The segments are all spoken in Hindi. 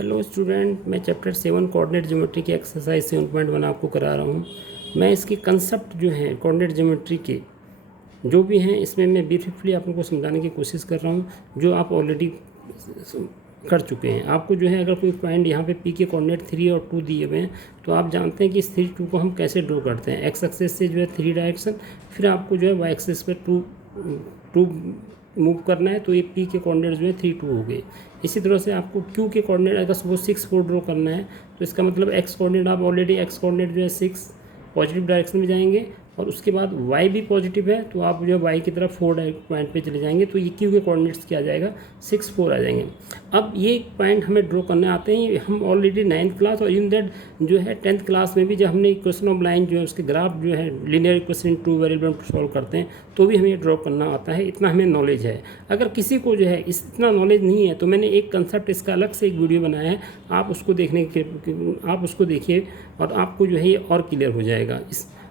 हेलो स्टूडेंट, मैं चैप्टर 7 कोऑर्डिनेट ज्योमेट्री की एक्सरसाइज 7.1 आपको करा रहा हूँ। मैं इसके कंसेप्ट जो हैं कोऑर्डिनेट ज्योमेट्री के जो भी हैं इसमें मैं ब्रीफली आप लोगों को समझाने की कोशिश कर रहा हूँ, जो आप ऑलरेडी कर चुके हैं। आपको जो है अगर कोई पॉइंट यहाँ पे पी के कोऑर्डिनेट 3 और 2 दिए हुए हैं तो आप जानते हैं कि इस 3 2 को हम कैसे ड्रॉ करते हैं। एक्स एक्सेस से जो है 3 डायरेक्शन, फिर आपको जो है वाई एक्सेस पर 2 मूव करना है, तो ये पी के कोऑर्डिनेट जो है 3 2 हो गए। इसी तरह से आपको क्यू के कोऑर्डिनेट अगर सपोज 6 4 ड्रॉ करना है तो इसका मतलब एक्स कोऑर्डिनेट आप ऑलरेडी एक्स कोऑर्डिनेट जो है 6 पॉजिटिव डायरेक्शन में जाएंगे, और उसके बाद y भी पॉजिटिव है तो आप जो है y की तरफ 4 पॉइंट पे चले जाएंगे, तो ये क्यू के कोऑर्डिनेट्स क्या आ जाएगा 6 4 आ जाएंगे। अब ये पॉइंट हमें ड्रॉ करने आते हैं, हम ऑलरेडी 9th क्लास और इन दैट जो है 10th क्लास में भी जब हमने इक्वेशन ऑफ लाइन जो है उसके ग्राफ जो है linear equation in 2 variable solve करते हैं तो भी हमें ड्रॉ करना आता है। इतना हमें नॉलेज है। अगर किसी को जो है इतना नॉलेज नहीं है तो मैंने एक कंसेप्ट इसका अलग से एक वीडियो बनाया है, आप उसको देखिए और आपको जो है ये और क्लियर हो जाएगा।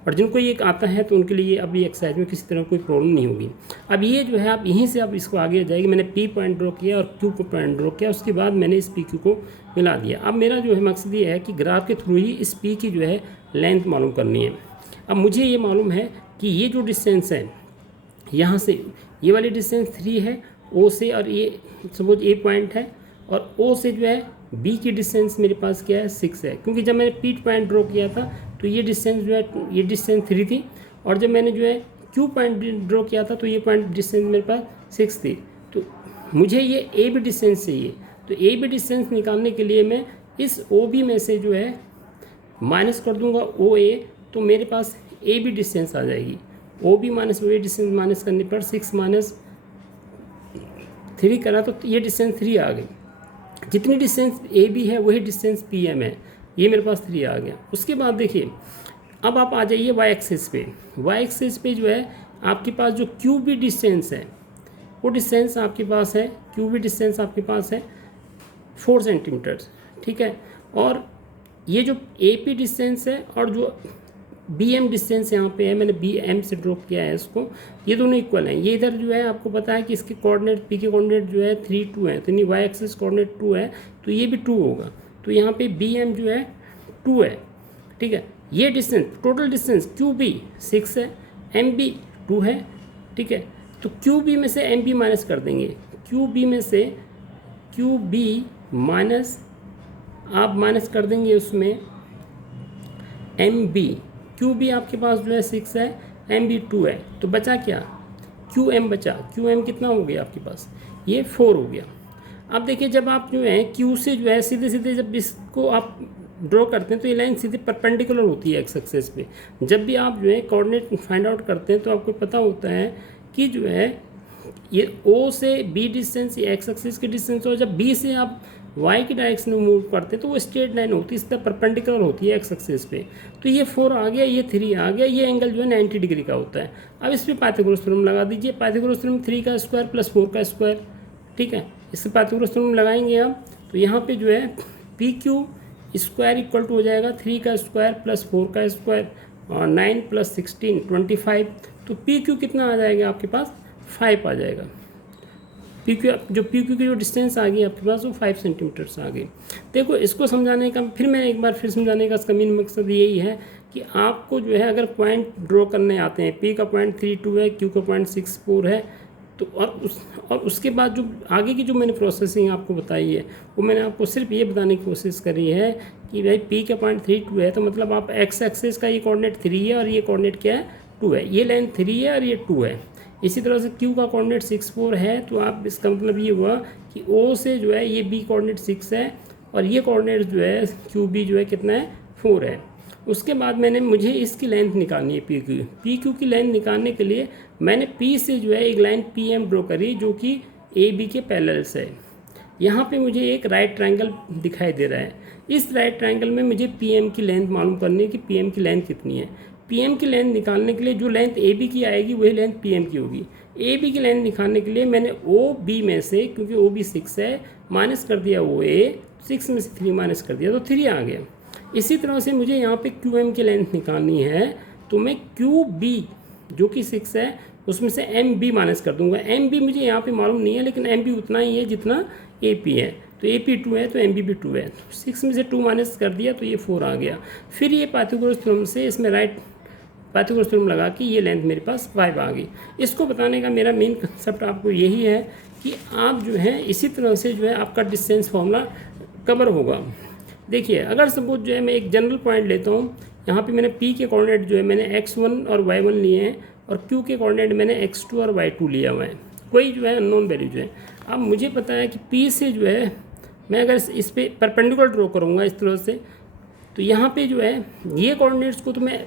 और जिनको ये आता है तो उनके लिए अब ये एक्सरसाइज में किसी तरह कोई प्रॉब्लम नहीं होगी। अब ये जो है आप यहीं से आप इसको आगे जाएगी। मैंने पी पॉइंट ड्रॉ किया और क्यू को पॉइंट ड्रॉ किया, उसके बाद मैंने इस पी क्यू को मिला दिया। अब मेरा जो है मकसद ये है कि ग्राफ के थ्रू ही इस पी की जो है लेंथ मालूम करनी है। अब मुझे ये मालूम है कि ये जो डिस्टेंस है यहाँ से ये वाली डिस्टेंस 3 है ओ से, और ये सपोज ए पॉइंट है, और ओ से जो है बी की डिस्टेंस मेरे पास क्या है 6 है, क्योंकि जब मैंने पी पॉइंट ड्रॉ किया था तो ये डिस्टेंस जो है ये डिस्टेंस 3 थी, और जब मैंने जो है क्यू पॉइंट ड्रॉ किया था तो ये पॉइंट डिस्टेंस मेरे पास 6 थी। तो मुझे ये ए बी डिस्टेंस चाहिए, तो ए बी डिस्टेंस निकालने के लिए मैं इस ओ बी में से जो है माइनस कर दूंगा ओ ए, तो मेरे पास ए बी डिस्टेंस आ जाएगी। O B minus O A distance minus करने पर 6 माइनस 3 करा तो ये डिस्टेंस 3 आ गई। जितनी डिस्टेंस ए बी है वही डिस्टेंस पी एम है, ये मेरे पास 3 आ गया। उसके बाद देखिए अब आप आ जाइए वाई एक्सिस पे। वाई एक्सिस पे जो है आपके पास जो क्यू बी डिस्टेंस है वो डिस्टेंस आपके पास है, क्यू बी डिस्टेंस आपके पास है 4 सेंटीमीटर, ठीक है। और ये जो ए पी डिस्टेंस है और जो बी एम डिस्टेंस यहाँ पे है, मैंने बी एम से ड्रॉ किया है इसको, ये दोनों इक्वल हैं। ये इधर जो है आपको पता है कि इसके कोऑर्डिनेट पी के कोऑर्डिनेट जो है 3 2 है, तो यानी वाई एक्सिस कोऑर्डिनेट 2 है तो ये भी 2 होगा, तो यहाँ पे बी एम जो है 2 है, ठीक है। ये distance total distance Q B 6 है, एम बी 2 है, ठीक है। तो क्यू बी में से एम बी माइनस कर देंगे, क्यू बी में से क्यू बी माइनस आप माइनस कर देंगे उसमें एम बी। क्यू बी आपके पास जो है 6 है, एम बी 2 है, तो बचा क्या क्यू एम बचा। क्यू एम कितना हो गया आपके पास, ये 4 हो गया। अब देखिए जब आप जो है क्यू से जो है सीधे सीधे जब इसको आप ड्रॉ करते हैं तो ये लाइन सीधे परपेंडिकुलर होती है एक्स एक्सिस पे। जब भी आप जो है कोऑर्डिनेट फाइंड आउट करते हैं तो आपको पता होता है कि जो है ये ओ से बी डिस्टेंस ये एक्स एक्सिस की डिस्टेंस हो, जब बी से आप वाई की डायरेक्शन में मूव करते हैं तो वो स्ट्रेट लाइन होती है, इस तरह परपेंडिकुलर होती है एक्स एक्सिस पे। तो ये 4 आ गया, ये 3 आ गया, ये एंगल जो है 90 डिग्री का होता है। अब इस पर पाइथागोरस थ्योरम लगा दीजिए। पाइथागोरस थ्योरम 3 का स्क्वायर प्लस 4 का स्क्वायर, ठीक है। इससे पाइथागोरस थ्योरम लगाएंगे आप तो यहाँ पे जो है P Q square equal to हो जाएगा 3 का स्क्वायर प्लस 4 का स्क्वायर और 9 प्लस 16 25। तो पी क्यू कितना आ जाएगा आपके पास 5 आ जाएगा। पी क्यू की जो डिस्टेंस आ गई आपके पास वो 5 सेंटीमीटर आ गई। देखो इसको समझाने का फिर मैं एक बार फिर समझाने का इसका मेन मकसद यही है कि आपको जो है अगर पॉइंट ड्रॉ करने आते हैं, पी का पॉइंट 3 2 है, क्यू का पॉइंट 6 4 है, तो और उसके बाद जो आगे की जो मैंने प्रोसेसिंग आपको बताई है वो मैंने आपको सिर्फ ये बताने की कोशिश करी है कि भाई पी का पॉइंट 3 2 है, तो मतलब आप एक्स एक्सिस का ये कोऑर्डिनेट 3 है और ये कोऑर्डिनेट क्या है 2 है, ये लाइन 3 है और ये 2 है। इसी तरह से क्यू का कोऑर्डिनेट 6 4 है, तो आप इसका मतलब ये हुआ कि ओ से जो है ये बी कोऑर्डिनेट 6 है और ये कोऑर्डिनेट जो है क्यू बी जो है कितना है 4 है। उसके बाद मुझे इसकी लेंथ निकालनी है पी क्यू की लेंथ निकालने के लिए मैंने पी से जो है एक लाइन पी एम ड्रॉ करी जो कि ए बी के पैरेलल्स है। यहाँ पे मुझे एक राइट ट्रायंगल दिखाई दे रहा है। इस राइट ट्रायंगल में मुझे पी एम की लेंथ मालूम करनी है कि पी एम की लेंथ कितनी है। पी एम की लेंथ निकालने के लिए जो लेंथ ए बी की आएगी वही लेंथ पी एम की होगी। ए बी की लेंथ निकालने के लिए मैंने ओ बी में से, क्योंकि ओ बी 6 है, माइनस कर दिया ओ ए, 6 में से 3 माइनस कर दिया तो 3 आ गया। इसी तरह से मुझे यहाँ पे क्यू एम की लेंथ निकालनी है, तो मैं क्यू बी जो कि 6 है उसमें से एम बी माइनस कर दूंगा। एम बी मुझे यहाँ पे मालूम नहीं है, लेकिन एम बी उतना ही है जितना ए पी है। तो AP2 है तो MB2 है, तो 6 में से 2 माइनस कर दिया तो ये 4 आ गया। फिर ये पाइथागोरस थ्योरम से इसमें राइट पाइथागोरस थ्योरम लगा कि ये लेंथ मेरे पास 5 आ गई। इसको बताने का मेरा मेन कंसेप्ट आपको यही है कि आप जो है इसी तरह से जो है आपका डिस्टेंस फॉर्मूला कवर होगा। देखिए अगर सपोज जो है मैं एक जनरल पॉइंट लेता हूँ, यहाँ पे मैंने P के कोऑर्डिनेट जो है मैंने x1 और y1 लिए हैं और Q के कोऑर्डिनेट मैंने x2 और y2 लिया हुआ है, कोई जो है अननोन वैल्यू जो है। अब मुझे पता है कि P से जो है मैं अगर इस पर परपेंडिकुलर ड्रॉ करूँगा इस तरह से, तो यहाँ पे जो है ये कोऑर्डिनेट्स को तो मैं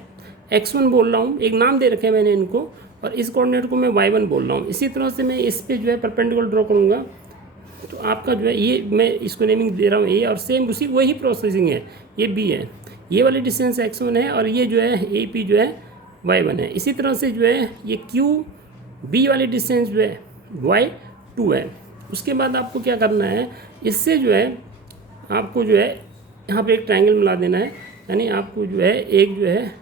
x1 बोल रहा हूँ, एक नाम दे रखे हैं मैंने इनको, और इस कोऑर्डिनेट को मैं y1 बोल रहा हूँ। इसी तरह से मैं इस पे जो है परपेंडिकुलर ड्रॉ करूँगा तो आपका जो है ये मैं इसको नेमिंग दे रहा हूँ ए, और सेम उसी वही प्रोसेसिंग है, ये बी है, ये वाली डिस्टेंस x1 है और ये जो है AP जो है y1 है। इसी तरह से जो है ये QB वाली डिस्टेंस जो है y2 है। उसके बाद आपको क्या करना है, इससे जो है आपको जो है यहाँ पे एक ट्रायंगल मिला देना है, यानी आपको जो है एक जो है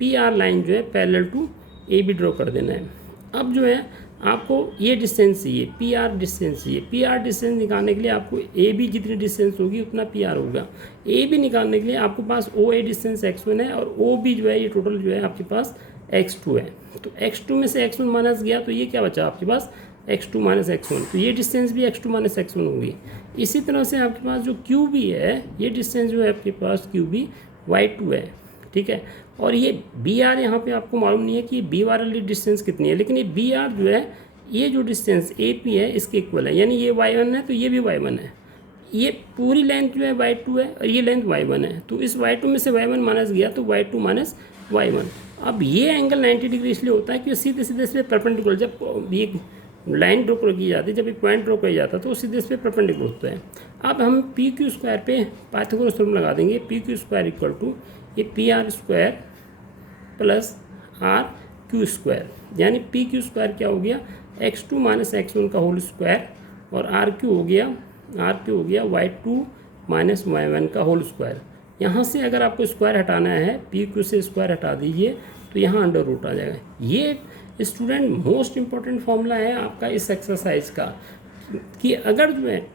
PR लाइन जो है पैरेलल टू AB ड्रॉ कर देना है। अब जो है आपको ये डिस्टेंस चाहिए, PR डिस्टेंस चाहिए। PR डिस्टेंस निकालने के लिए आपको AB जितनी डिस्टेंस होगी उतना PR होगा। AB निकालने के लिए आपके पास OA डिस्टेंस x1 है और OB जो है ये टोटल जो है आपके पास x2 है। तो x2 में से x1 माइनस गया तो ये क्या बचा आपके पास x2 माइनस x1, तो ये डिस्टेंस भी x2 माइनस x1 होगी। इसी तरह से आपके पास जो QB है, ये डिस्टेंस जो है आपके पास QB y2 है, ठीक है। और ये BR यहाँ पे आपको मालूम नहीं है कि B वाली डिस्टेंस कितनी है, लेकिन ये BR जो है ये जो डिस्टेंस AP है इसके इक्वल है, यानी ये y1 है तो ये भी y1 है। ये पूरी लेंथ जो है y2 है और ये लेंथ y1 है, तो इस y2 में से y1 माइनस गया तो y2 माइनस y1। अब ये एंगल 90 डिग्री इसलिए होता है कि सीधे सीधे इस पर परपेंडिकुलर, जब ये लाइन ड्रॉ की जाती है, जब एक पॉइंट ड्रॉ किया जाता है तो सीधे इस पर परपेंडिकुलर होता है। अब हम PQ² पे पाइथागोरस थ्योरम लगा देंगे, PQ² इक्वल टू ये PR² प्लस RQ², यानी PQ² क्या हो गया x2 माइनस x1 का होल स्क्वायर, और RQ हो गया y2 माइनस y1 का होल स्क्वायर। यहाँ से अगर आपको स्क्वायर हटाना है, PQ से स्क्वायर हटा दीजिए तो यहाँ अंडर रूट आ जाएगा। ये स्टूडेंट मोस्ट इम्पॉर्टेंट फॉर्मूला है आपका इस एक्सरसाइज का, कि अगर जो है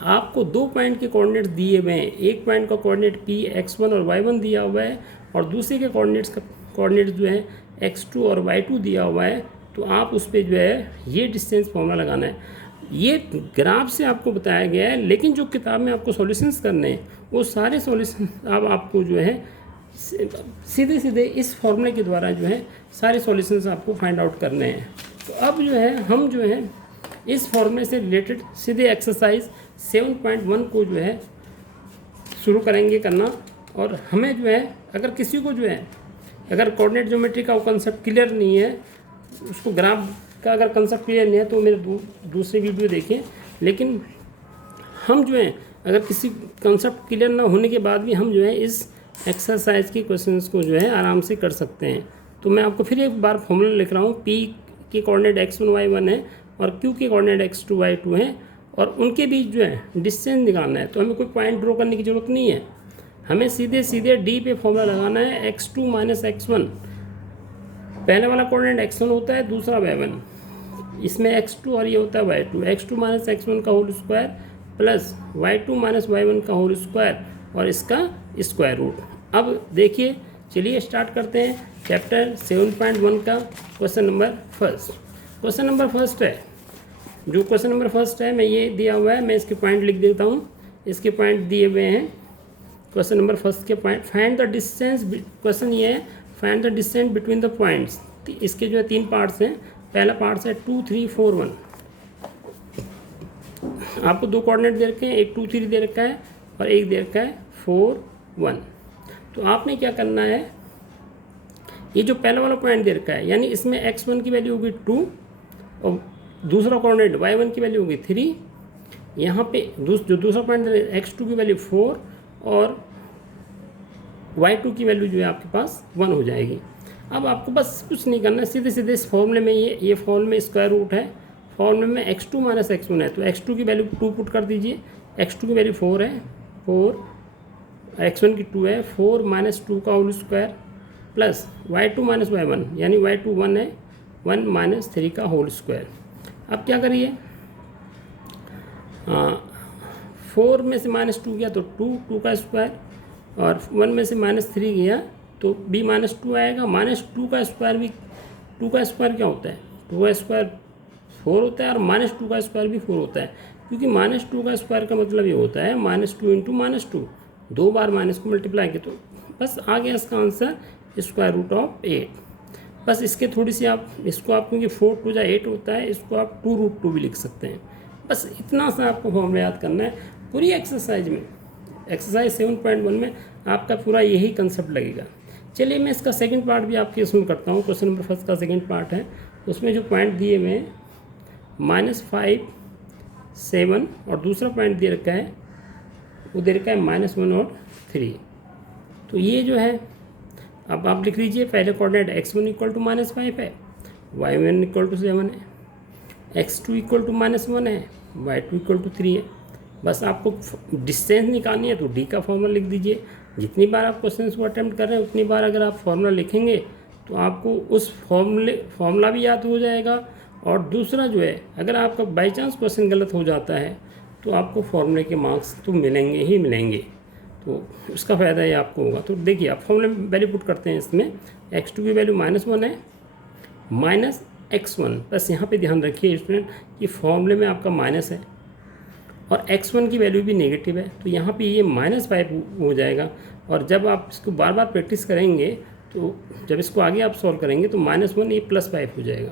आपको दो पॉइंट के कोऑर्डिनेट्स दिए हुए हैं, एक पॉइंट का कोऑर्डिनेट P x1 और y1 दिया हुआ है और दूसरे के कोऑर्डिनेट्स जो है x2 और y2 दिया हुआ है, तो आप उस पर जो है ये डिस्टेंस फॉर्मूला लगाना है। ये ग्राफ से आपको बताया गया है, लेकिन जो किताब में आपको सॉल्यूशंस करने हैं वो सारे सॉल्यूशन अब आपको जो है सीधे सीधे इस फॉर्मूले के द्वारा जो है सारे सॉल्यूशंस आपको फाइंड आउट करने हैं। तो अब जो है हम जो है इस फॉर्मूले से रिलेटेड सीधे एक्सरसाइज 7.1 को जो है शुरू करेंगे करना। और हमें जो है अगर किसी को जो है अगर कोऑर्डिनेट ज्योमेट्री का वो कंसेप्ट क्लियर नहीं है, उसको ग्राफ का अगर कंसेप्ट क्लियर नहीं है तो मेरे दूसरे वीडियो देखें। लेकिन हम जो है अगर किसी कंसेप्ट क्लियर ना होने के बाद भी हम जो है इस एक्सरसाइज के क्वेश्चंस को जो है आराम से कर सकते हैं। तो मैं आपको फिर एक बार फॉर्मूला लिख रहा हूँ। P के कोऑर्डिनेट x1 y1 है और Q के कोऑर्डिनेट x2 y2 हैं, और उनके बीच जो है डिस्टेंस निकालना है। तो हमें कोई पॉइंट ड्रॉ करने की ज़रूरत नहीं है, हमें सीधे सीधे D पे फॉर्मूला लगाना है x2 माइनस x1। पहले वाला कोऑर्डिनेट x1 होता है, दूसरा y1, इसमें x2 और ये होता है y2। x2 माइनस x1 का whole square plus y2 minus y1 का होल स्क्वायर और इसका स्क्वायर रूट। अब देखिए, चलिए स्टार्ट करते हैं चैप्टर 7.1 का question number first. Question number first है, जो क्वेश्चन नंबर फर्स्ट है मैं ये दिया हुआ है, मैं इसके पॉइंट लिख देता हूँ। इसके पॉइंट दिए हुए हैं क्वेश्चन नंबर फर्स्ट के point. Find the distance, question ये है find the distance between the points. इसके जो है 3 पार्ट्स हैं। पहला पार्ट है 2 3 4 1। आपको 2 कोऑर्डिनेट दे रखे हैं, एक 2 3 दे रखा है और एक दे रखा है 4 1। तो आपने क्या करना है, ये जो पहला वाला पॉइंट दे रखा है, यानी इसमें x1 की वैल्यू होगी 2 और दूसरा कोऑर्डिनेट y1 की वैल्यू होगी 3। यहाँ पे जो दूसरा पॉइंट x2 की वैल्यू 4 और y2 की वैल्यू जो है आपके पास 1 हो जाएगी। अब आपको बस कुछ नहीं करना है, सीधे सीधे इस फॉर्मूले में ये फॉर्मूले में स्क्वायर रूट है, फॉर्मूले में x2 माइनस x1 है, तो x2 की वैल्यू 2 पुट कर दीजिए। x2 की वैल्यू 4 है, 4, x1 की 2 है, 4 माइनस 2 का whole square plus y2 minus y1, यानी y2 1 है, 1 माइनस 3 का होल स्क्वायर। अब क्या करिए, 4 में से -2 गया तो 2 का स्क्वायर, और 1 में से -3 गया तो b -2 आएगा। -2 का स्क्वायर भी, 2 का स्क्वायर क्या होता है, 2 का स्क्वायर 4 होता है, और -2 का स्क्वायर भी 4 होता है, क्योंकि -2 का स्क्वायर का मतलब ये होता है -2 इंटू -2, 2 बार माइनस को मल्टीप्लाई किया, तो बस आ गया इसका आंसर √8। बस इसके थोड़ी सी आप इसको, आप क्योंकि 4 2 जा 8 होता है, इसको आप 2√2 भी लिख सकते हैं। बस इतना सा आपको फॉर्मूला याद करना है पूरी एक्सरसाइज में। एक्सरसाइज 7.1 में आपका पूरा यही कंसेप्ट लगेगा। चलिए मैं इसका सेकंड पार्ट भी आपके इसमें करता हूँ। क्वेश्चन नंबर फर्स्ट का सेकंड पार्ट है, उसमें जो पॉइंट दिए हुए हैं -5 7, और दूसरा पॉइंट दे रखा है, वो दे रखा है -1 और 3। तो ये जो है, अब आप लिख लीजिए, पहले कोऑर्डिनेट x1 = -5 है, y1 = 7 है, x2 = -1 है, y2 = 3 है। बस आपको डिस्टेंस निकालनी है तो d का फॉर्मूला लिख दीजिए। जितनी बार आप क्वेश्चन को अटेम्प्ट कर रहे हैं उतनी बार अगर आप फॉर्मूला लिखेंगे तो आपको उस फॉर्मूला भी याद हो जाएगा, और दूसरा जो है, अगर आपका बाई चांस क्वेश्चन गलत हो जाता है तो आपको फॉर्मूले के मार्क्स तो मिलेंगे ही मिलेंगे, तो उसका फ़ायदा ये आपको होगा। तो देखिए आप फॉर्मूले में वैल्यू पुट करते हैं। इसमें x2 की वैल्यू -1 है, -x1, बस यहाँ पे ध्यान रखिए स्टूडेंट कि फॉर्मूले में आपका माइनस है और x1 की वैल्यू भी नेगेटिव है, तो यहाँ पे ये -5 हो जाएगा। और जब आप इसको बार बार प्रैक्टिस करेंगे, तो जब इसको आगे आप सॉल्व करेंगे तो -1 ये +5 हो जाएगा।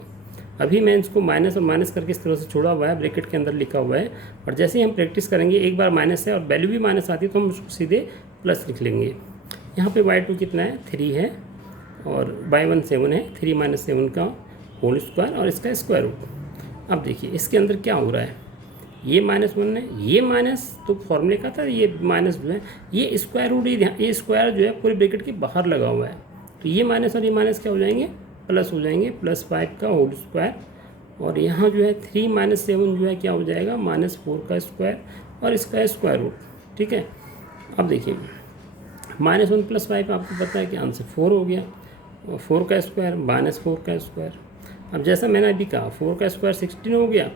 अभी मैं इसको माइनस और माइनस करके इस तरह से छोड़ा हुआ है, ब्रैकेट के अंदर लिखा हुआ है, और जैसे ही हम प्रैक्टिस करेंगे, एक बार माइनस है और वैल्यू भी माइनस आती है तो हम उसको सीधे प्लस लिख लेंगे। यहाँ पे y2 कितना है, 3 है, और y1 7 है, 3 - 7 का होल स्क्वायर और इसका स्क्वायर रूट। अब देखिए इसके अंदर क्या हो रहा है, ये -1 है, ये माइनस तो फॉर्मूले का था, ये माइनस जो है ये स्क्वायर रूट, ये स्क्वायर जो है पूरे ब्रैकेट के बाहर लगा हुआ है, तो ये माइनस और ये माइनस क्या हो जाएंगे, प्लस हो जाएंगे, +5 का होल स्क्वायर, और यहाँ जो है 3 - 7 जो है क्या हो जाएगा, -4 का स्क्वायर और इसका स्क्वायर रूट। ठीक है, अब देखिए -1 + 5 आपको पता है कि आंसर 4 हो गया, और 4 का स्क्वायर -4 का स्क्वायर। अब जैसा मैंने अभी कहा 4 का स्क्वायर 16 हो गया,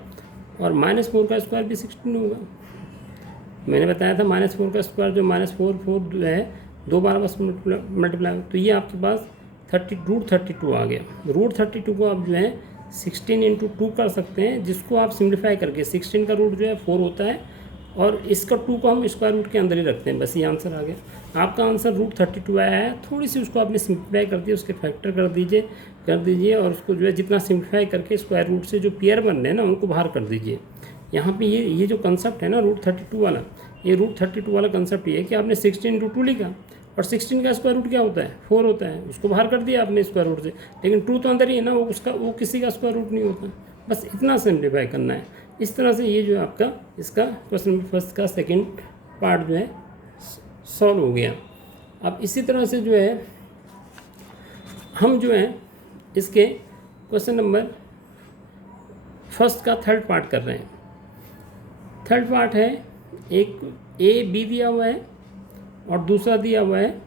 और -4 का स्क्वायर भी 16 होगा। मैंने बताया था -4 का स्क्वायर जो -4 जो है 2 बार बस मल्टीप्लाई, तो ये आपके पास √32 आ गया। √32 को आप जो है 16 × 2 कर सकते हैं, जिसको आप सिम्प्लीफाई करके 16 का रूट जो है 4 होता है, और इसका 2 को हम स्क्वायर रूट के अंदर ही रखते हैं। बस ये आंसर आ गया। आपका आंसर √32 आया है। थोड़ी सी उसको आपने सिम्प्लीफाई कर दिया, उसके फैक्टर कर दीजिए, और उसको जो है जितना सिम्प्लीफाई करके स्क्वायर रूट से जो पेयर बन रहे हैं ना उनको बाहर कर दीजिए। यहाँ पे ये जो कंसेप्ट है ना √32 वाला, ये √32 वाला कंसेप्ट ये है कि आपने 16 × 2 लिखा, और 16 का स्क्वायर रूट क्या होता है, 4 होता है, उसको बाहर कर दिया आपने स्क्वायर रूट से, लेकिन 2 तो अंदर ही है ना, वो किसी का स्क्वायर रूट नहीं होता। बस इतना सिम्प्लीफाई करना है। इस तरह से ये जो है आपका इसका क्वेश्चन नंबर फर्स्ट का सेकंड पार्ट जो है सॉल्व हो गया। अब इसी तरह से जो है हम जो है इसके क्वेश्चन नंबर फर्स्ट का थर्ड पार्ट कर रहे हैं। थर्ड पार्ट है, एक a b दिया हुआ है और दूसरा दिया हुआ है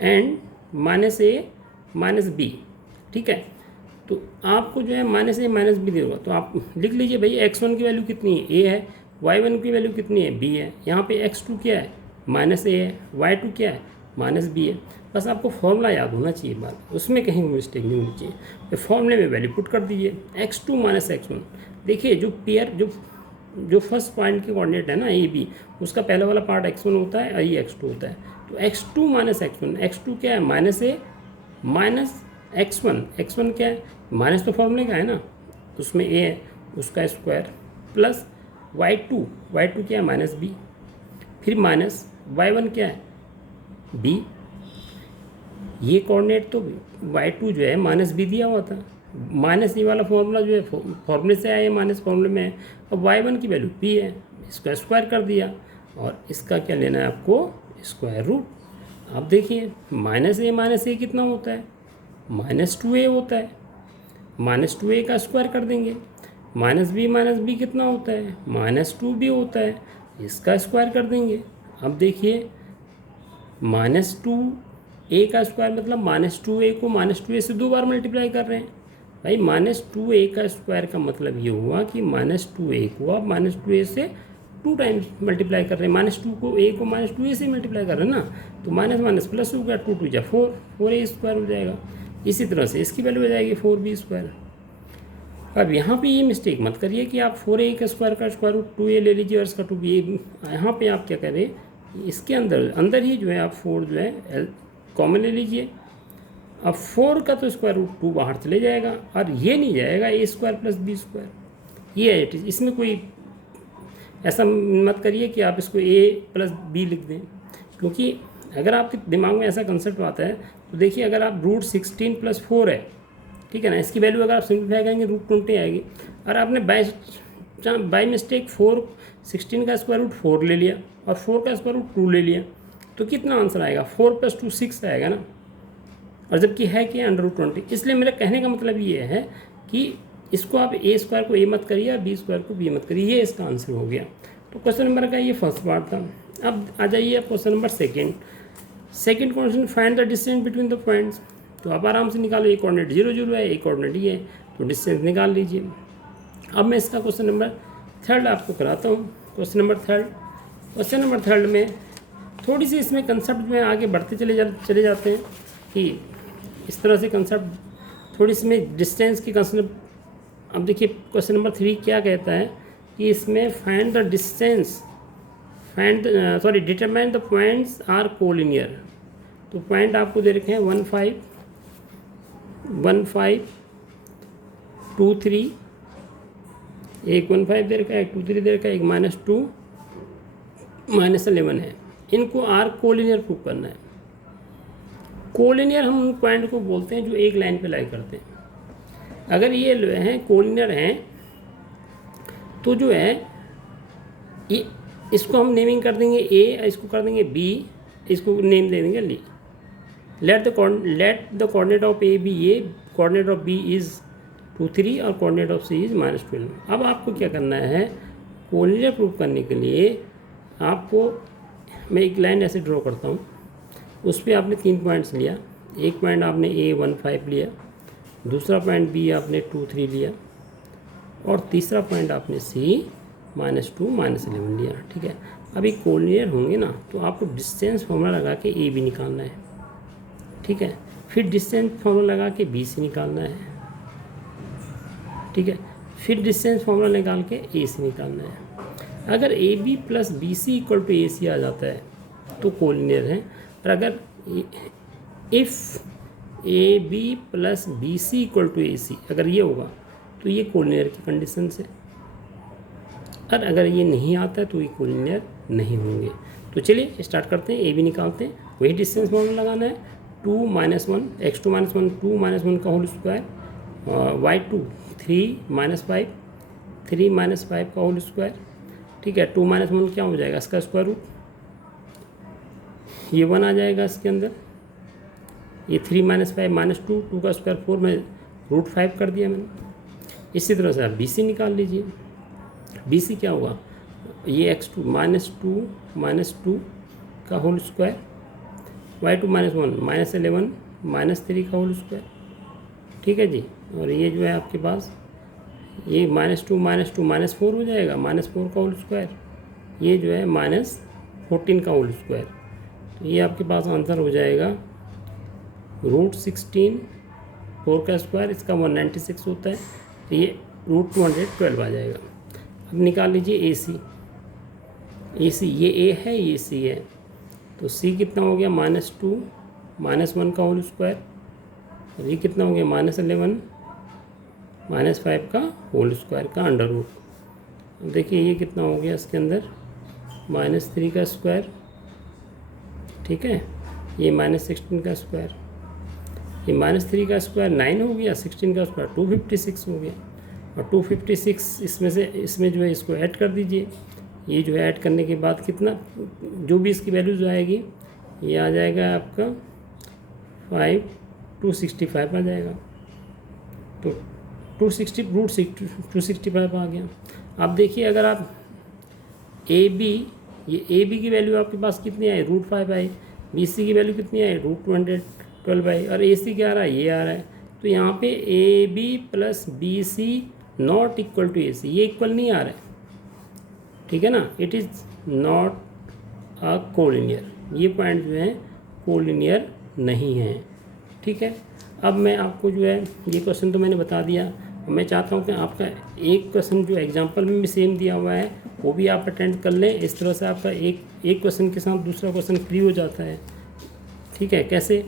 एंड -a - b। ठीक है, तो आपको जो है -a - b दिया होगा, तो आप लिख लीजिए भाई x1 की वैल्यू कितनी है, a है, y1 की वैल्यू कितनी है, b है, यहाँ पे x2 क्या है, -a है, y2 क्या है, -b है। बस आपको फॉर्मूला याद होना चाहिए, बात उसमें कहीं मिस्टेक नहीं होनी चाहिए। तो फॉर्मूले में वैल्यू पुट कर दीजिए, x2 - x1। देखिए जो पेयर जो फर्स्ट पॉइंट के कोऑर्डिनेट है ना ए बी, उसका पहला वाला पार्ट x1 होता है और ये x2 होता है। तो x2 - x1, x2 क्या है, -a - x1 क्या है, माइनस तो फॉर्मूले का है ना, उसमें a है, उसका स्क्वायर, प्लस y2 क्या है, -b, फिर माइनस y1 क्या है, b। ये कोऑर्डिनेट तो y2 जो है -b दिया हुआ था, माइनस ये वाला फॉर्मूला जो है फॉर्मूले से आया, माइनस फॉर्मूले में है। अब y1 की वैल्यू p है, इसका स्क्वायर कर दिया, और इसका क्या लेना है आपको, स्क्वायर रूट। अब देखिए -a कितना होता है, -2a होता है, -2a का स्क्वायर कर देंगे। -b कितना होता है, -2b होता है, इसका स्क्वायर कर देंगे। अब देखिए -2a का स्क्वायर मतलब -2a को -2a से 2 बार मल्टीप्लाई कर रहे हैं। भाई -2a का स्क्वायर का मतलब ये हुआ कि -2a को आप -2a से 2 टाइम्स मल्टीप्लाई कर रहे हैं, -2 को ए को -2a से मल्टीप्लाई कर रहे हैं ना, तो माइनस माइनस प्लस हो गया, 2 2 जा 4, 4a स्क्वायर हो जाएगा। इसी तरह से इसकी वैल्यू हो जाएगी 4b स्क्वायर। अब यहाँ पे ये मिस्टेक मत करिए कि आप 4a का स्क्वायर रूट 2a ले लीजिए और इसका 2b। यहाँ पे आप क्या करें, इसके अंदर ही जो है आप 4 जो है कॉमन ले लीजिए। अब 4 का तो स्क्वायर रूट 2 बाहर चले जाएगा और ये नहीं जाएगा a square plus b square, ये है इट इज़। इसमें कोई ऐसा मत करिए कि आप इसको a प्लस b लिख दें, क्योंकि अगर आपके दिमाग में ऐसा कंसेप्ट आता है तो देखिए, अगर आप रूट 16 प्लस 4 है, ठीक है ना, इसकी वैल्यू अगर आप सिंप्लीफाई करेंगे रूट 20 आएगी। और आपने बाई मिस्टेक 16 का स्क्वायर रूट 4 ले लिया और 4 का स्क्वायर रूट 2 ले लिया, तो कितना आंसर आएगा, 4 + 2 6 आएगा ना, और जबकि है कि √20। इसलिए मेरा कहने का मतलब ये है कि इसको आप a स्क्वायर को a मत करिए और b स्क्वायर को b मत करिए, ये इसका आंसर हो गया। तो क्वेश्चन नंबर का ये फर्स्ट पार्ट था। अब आ जाइए question number second question, find the distance between the points. तो आप आराम से निकालो, एक कोऑर्डिनेट 0 0 है, एक कोऑर्डिनेट ये है, तो डिस्टेंस निकाल लीजिए। अब मैं इसका क्वेश्चन नंबर 3 आपको कराता हूँ। क्वेश्चन नंबर 3 में थोड़ी सी इसमें कंसेप्ट में आगे बढ़ते चले जाते हैं कि इस तरह से कंसेप्ट थोड़ी सी में डिस्टेंस की कंसेप्ट। अब देखिए क्वेश्चन नंबर 3 क्या कहता है कि इसमें find the distance, determine the points are collinear. तो पॉइंट आपको दे रखे हैं 1 5 2 3, एक 1 5 दे रखा है, एक 2 3 दे रखा है, एक -2 -11 है। इनको आर कोलिनियर प्रूव करना है। कोलिनियर हम उन पॉइंट को बोलते हैं जो एक लाइन पे लाई करते हैं। अगर ये हैं कोलिनियर हैं तो जो है ये, इसको हम नेमिंग कर देंगे a, इसको कर देंगे b, इसको नेम दे देंगे ली। Let the coordinate of a B a, coordinate of b is 2 3 और कोऑर्डिनेट ऑफ c इज़ -12। अब आपको क्या करना है, कोलिनियर प्रूव करने के लिए आपको, मैं एक लाइन ऐसे ड्रॉ करता हूँ, उस पर आपने 3 पॉइंट्स लिया। एक पॉइंट आपने a 1 5 लिया, दूसरा पॉइंट b आपने 2 3 लिया, और तीसरा पॉइंट आपने c -2 -11 लिया। ठीक है, अभी कोलिनियर होंगे ना, तो आपको डिस्टेंस फार्मूला लगा के a b निकालना है। ठीक है, फिर डिस्टेंस फार्मूला लगा के b c निकालना है। ठीक है, फिर डिस्टेंस फार्मूला निकाल के a c निकालना है। अगर a b plus B C equal to a c आ जाता है तो कोलिनियर है, और अगर if A B plus B C equal to A C अगर ये होगा तो ये कोलिनियर की कंडीशन है, और अगर ये नहीं आता है तो ये कोलिनियर नहीं होंगे। तो चलिए स्टार्ट करते हैं, ए बी निकालते हैं। वही डिस्टेंस फॉर्मूला लगाना है, 2 - 1 x2 - 1 2 - 1 का होल स्क्वायर, y2 3 - 5 3 - 5 का होल स्क्वायर। ठीक है, 2 - 1 क्या हो जाएगा, इसका स्क्वायर रूट, ये 1 आ जाएगा इसके अंदर, ये 3 - 5 -2, 2 का स्क्वायर 4 में √5 कर दिया मैंने। इसी तरह से आप बी सी निकाल लीजिए। बी सी क्या होगा, ये x2 - 2 का होल स्क्वायर, y2 - 1 -11 -3 का होल स्क्वायर। ठीक है जी, और ये जो है आपके पास ये -2 -4 हो जाएगा, -4 का होल स्क्वायर, ये जो है -14 का होल स्क्वायर। तो ये आपके पास आंसर हो जाएगा √16, 4 का स्क्वायर, इसका 196 होता है, तो ये √212 आ जाएगा। अब निकाल लीजिए ए सी, ये ए है, ये सी है, तो सी कितना हो गया, -2 -1 का होल स्क्वायर, और ये कितना हो गया, -11 -5 का होल स्क्वायर का अंडर रूट। अब देखिए ये कितना हो गया इसके अंदर, -3 का स्क्वायर। ठीक है, ये -16 का स्क्वायर, ये -3 का स्क्वायर 9 हो गया, 16 का स्क्वायर 256 हो गया, और 256 इसमें जो है इसको ऐड कर दीजिए। ये जो है ऐड करने के बाद कितना, जो भी इसकी वैल्यू जो आएगी, ये आ जाएगा आपका 265 आ जाएगा। तो 265 आ गया। अब देखिए अगर आप ए बी, ये ए बी की वैल्यू आपके पास कितनी आई, √5 आई, बी सी की वैल्यू कितनी आई, √212 आई, और ए सी क्या आ रहा है, ये आ रहा है। तो यहाँ पे A B plus B C not equal to A C, ये इक्वल नहीं आ रहा है। ठीक है ना, it is not a collinear, ये पॉइंट जो है कोलिनियर नहीं है। ठीक है, अब मैं आपको जो है ये क्वेश्चन तो मैंने बता दिया, मैं चाहता हूँ कि आपका एक क्वेश्चन जो एग्जांपल में भी सेम दिया हुआ है वो भी आप अटेंड कर लें, इस तरह से आपका एक क्वेश्चन के साथ दूसरा क्वेश्चन फ्री हो जाता है। ठीक है, कैसे,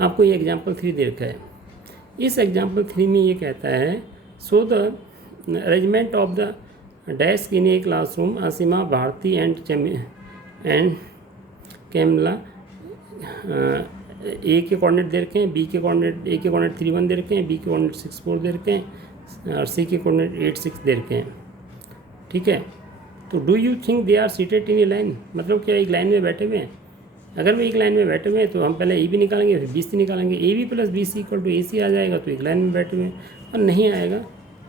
आपको ये एग्जांपल 3 दे रखा है, इस एग्जांपल 3 में ये कहता है so the arrangement of the desk in a classroom, Asima, Bharti and Kamla, A के कोऑर्डिनेट दे रखे हैं, बी के कोऑर्डिनेट, ए के कोऑर्डिनेट 3 1 दे रखे हैं, बी के कोऑर्डिनेट 6 4 दे रखे हैं और सी के कोऑर्डिनेट 8 6 दे रखे हैं। ठीक है, तो do you think they are seated in a line, मतलब क्या एक लाइन में बैठे हुए हैं। अगर वो एक लाइन में बैठे हुए हैं तो हम पहले ए बी निकालेंगे फिर बी सी निकालेंगे, A B plus B C equal to A C आ जाएगा तो एक लाइन में बैठे हुए हैं, और नहीं आएगा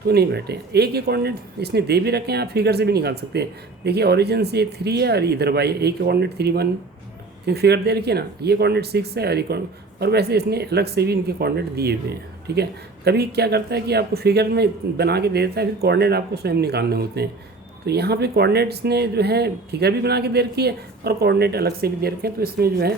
तो नहीं बैठे हैं। ए के कोऑर्डिनेट इसने दे भी रखे हैं, आप फिगर से भी निकाल सकते हैं। देखिए ओरिजिन से 3 है और इधर वाई, ए के कोऑर्डिनेट 3 1, क्योंकि फिगर दे रखिए ना, ये कोऑर्डिनेट 6 है और वैसे इसने अलग से भी इनके कोऑर्डिनेट दिए हुए हैं। ठीक है, कभी क्या करता है कि आपको फिगर में बना के दे देता है, फिर कोऑर्डिनेट आपको स्वयं निकालने होते हैं। तो यहाँ पे कोऑर्डिनेट्स ने जो है फिगर भी बना के दे रखी है और कोऑर्डिनेट अलग से भी दे रखे हैं, तो इसमें जो है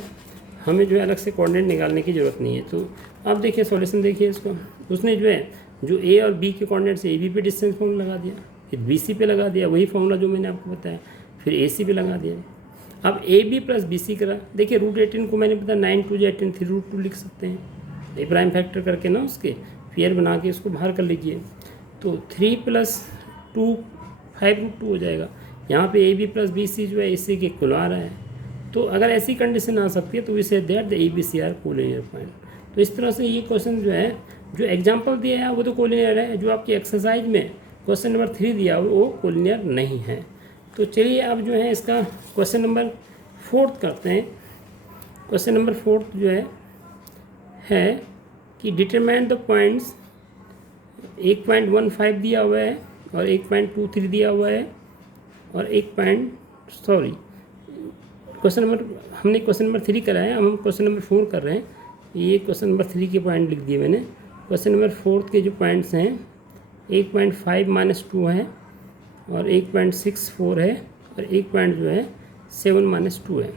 हमें जो है अलग से कोऑर्डिनेट निकालने की ज़रूरत नहीं है। तो आप देखिए सॉल्यूशन देखिए इसको, उसने जो है जो ए और बी के कोऑर्डिनेट से ए बी पे डिस्टेंस फॉर्मूला लगा दिया, फिर बी सी पे लगा दिया वही फॉर्मूला जो मैंने आपको बताया, फिर ए सी पे लगा दिया। अब A B plus B C करा, देखिए रूट 18 को मैंने बताया 9 2 18 3 रूट 2 लिख सकते हैं, ए प्राइम फैक्टर करके ना उसके पेयर बना के उसको बाहर कर लीजिए, तो 3 + 2 5 रूट 2 हो जाएगा। यहाँ पे A B plus B C जो है इसी के इक्वल आ रहा है। तो अगर ऐसी कंडीशन आ सकती है तो we say that the A B C are collinear point. तो इस तरह से ये क्वेश्चन जो है, जो एग्जांपल दिया है वो तो कोलिनियर है, जो आपकी एक्सरसाइज में क्वेश्चन नंबर 3 दिया वो कोलिनियर नहीं है। तो चलिए अब जो है इसका क्वेश्चन नंबर 4 करते हैं। क्वेश्चन नंबर 4 जो है कि डिटरमाइन द पॉइंट्स, 1.15 दिया हुआ है और 1.23 दिया हुआ है और क्वेश्चन नंबर, हमने क्वेश्चन नंबर 3 करा है, अब हम क्वेश्चन नंबर 4 कर रहे हैं। ये क्वेश्चन नंबर 3 के पॉइंट लिख दिए मैंने। क्वेश्चन नंबर 4 के जो पॉइंट्स हैं 1.5 - 2 है और 1.64 है और 1 पॉइंट जो है 7 - 2 है।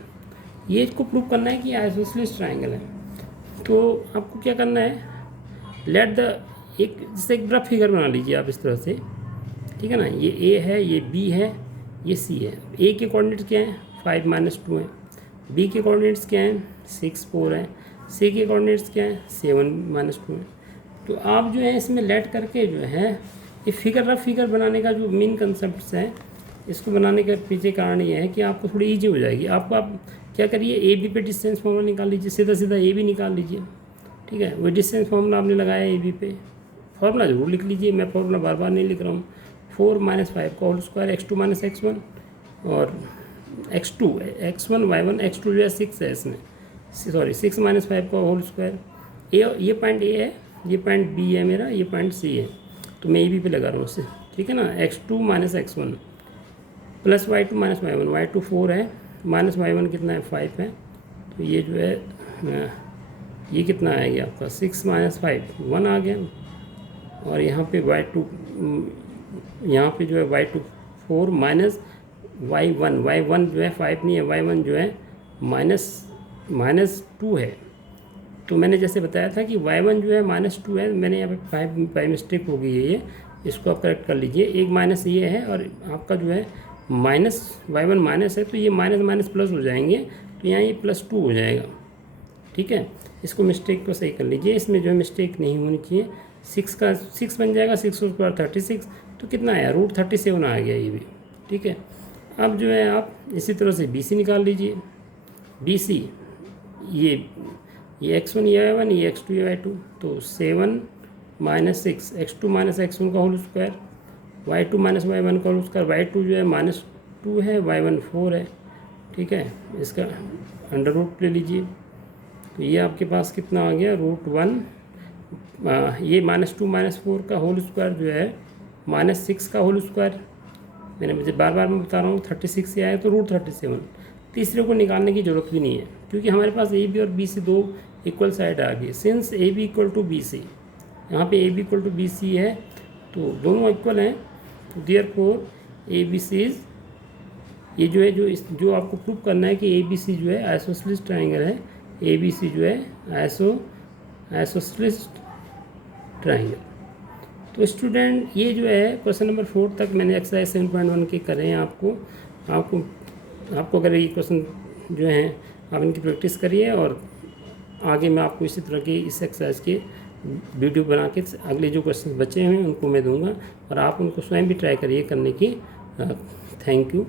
ये इसको प्रूव करना है कि आइसोसेलेस ट्राइंगल है। तो आपको क्या करना है, लेट द एक जैसे एक रफ फिगर बना लीजिए आप इस तरह से, ठीक है ना, ये ए है, ये बी है, ये सी है। ए के कोऑर्डिनेट्स क्या हैं 5 - 2 हैं, बी के कोऑर्डिनेट्स क्या हैं 6 4 हैं, सी के कोऑर्डिनेट्स क्या हैं 7 - 2 हैं। तो आप जो है इसमें लेट करके जो है ये फिगर रफ फिगर बनाने का जो मेन कंसेप्ट है, इसको बनाने के पीछे कारण ये है कि आपको थोड़ी ईजी हो जाएगी। आपको आप क्या करिए, ए बी पे डिस्टेंस फॉर्मूला निकाल लीजिए, सीधा सीधा ए बी निकाल लीजिए। ठीक है, वही डिस्टेंस फॉर्मूला आपने लगाया ए बी पे, फॉर्मूला जरूर लिख लीजिए, मैं फॉर्मूला बार बार नहीं लिख रहा हूँ। 4 - 5 का होल स्क्वायर x2 - x1 और x2 x1 y1 x2 जो है 6 है इसमें, सॉरी 6 - 5 का होल स्क्वायर। ये पॉइंट ए है, ये पॉइंट बी है मेरा, ये पॉइंट सी है, तो मैं ए बी पे लगा रहा हूँ उससे। ठीक है ना, x2 - x1 plus y2 - y1, y2 4 है माइनस y1 कितना है 5 है, तो ये जो है ये कितना आएगा आपका 6 - 5 1 आ गया। और यहाँ पे y2 यहाँ पे जो है y2 4 माइनस y1 जो है 5 नहीं है, y1 जो है -2 है। तो मैंने जैसे बताया था कि y1 जो है -2 है, मैंने यहाँ पे 5 बाई मिस्टेक हो गई है, ये इसको आप करेक्ट कर लीजिए। एक माइनस ये है और आपका जो है y1 माइनस है, तो ये माइनस प्लस हो जाएंगे, तो यहाँ ये +2 हो जाएगा। ठीक है, इसको मिस्टेक को सही कर लीजिए, इसमें जो है मिस्टेक नहीं होनी चाहिए। 6 का 6 बन जाएगा, 6 ² 36, तो कितना आया √37 आ गया ये भी। ठीक है, अब जो है आप इसी तरह से BC निकाल लीजिए। BC ये x1 ये y1 ये x2 ये y2, तो 7 - 6 x2 - x1 का होल स्क्वायर, y2 - y1 का होल स्क्वायर, y2 जो है -2 है, y1 4 है। ठीक है, इसका अंडर रूट ले लीजिए, तो ये आपके पास कितना आ गया √1, ये -2 - 4 का होल स्क्वायर जो है -6 का होल स्क्वायर, मैंने मुझे बार बार मैं बता रहा हूँ 36 से आया तो √37। तीसरे को निकालने की ज़रूरत भी नहीं है क्योंकि हमारे पास ए बी और बी सी दो इक्वल साइड आ गई। Since A B equal to B C, यहाँ पे A B equal to B C है तो दोनों इक्वल हैं, तो therefore A B C is, ये जो है जो आपको प्रूव करना है कि ए बी सी जो है आइसोसेलेस ट्राइंगल है, ए बी सी जो है आइसोसेलेस ट्राइंगल। तो स्टूडेंट ये जो है क्वेश्चन नंबर 4 तक मैंने एक्सरसाइज 7.1 के करे हैं। आपको अगर ये क्वेश्चन जो हैं आप इनकी प्रैक्टिस करिए, और आगे मैं आपको इसी तरह की इस एक्सरसाइज के वीडियो बना के अगले जो क्वेश्चन बचे हैं उनको मैं दूंगा, और आप उनको स्वयं भी ट्राई करिए करने की। Thank you.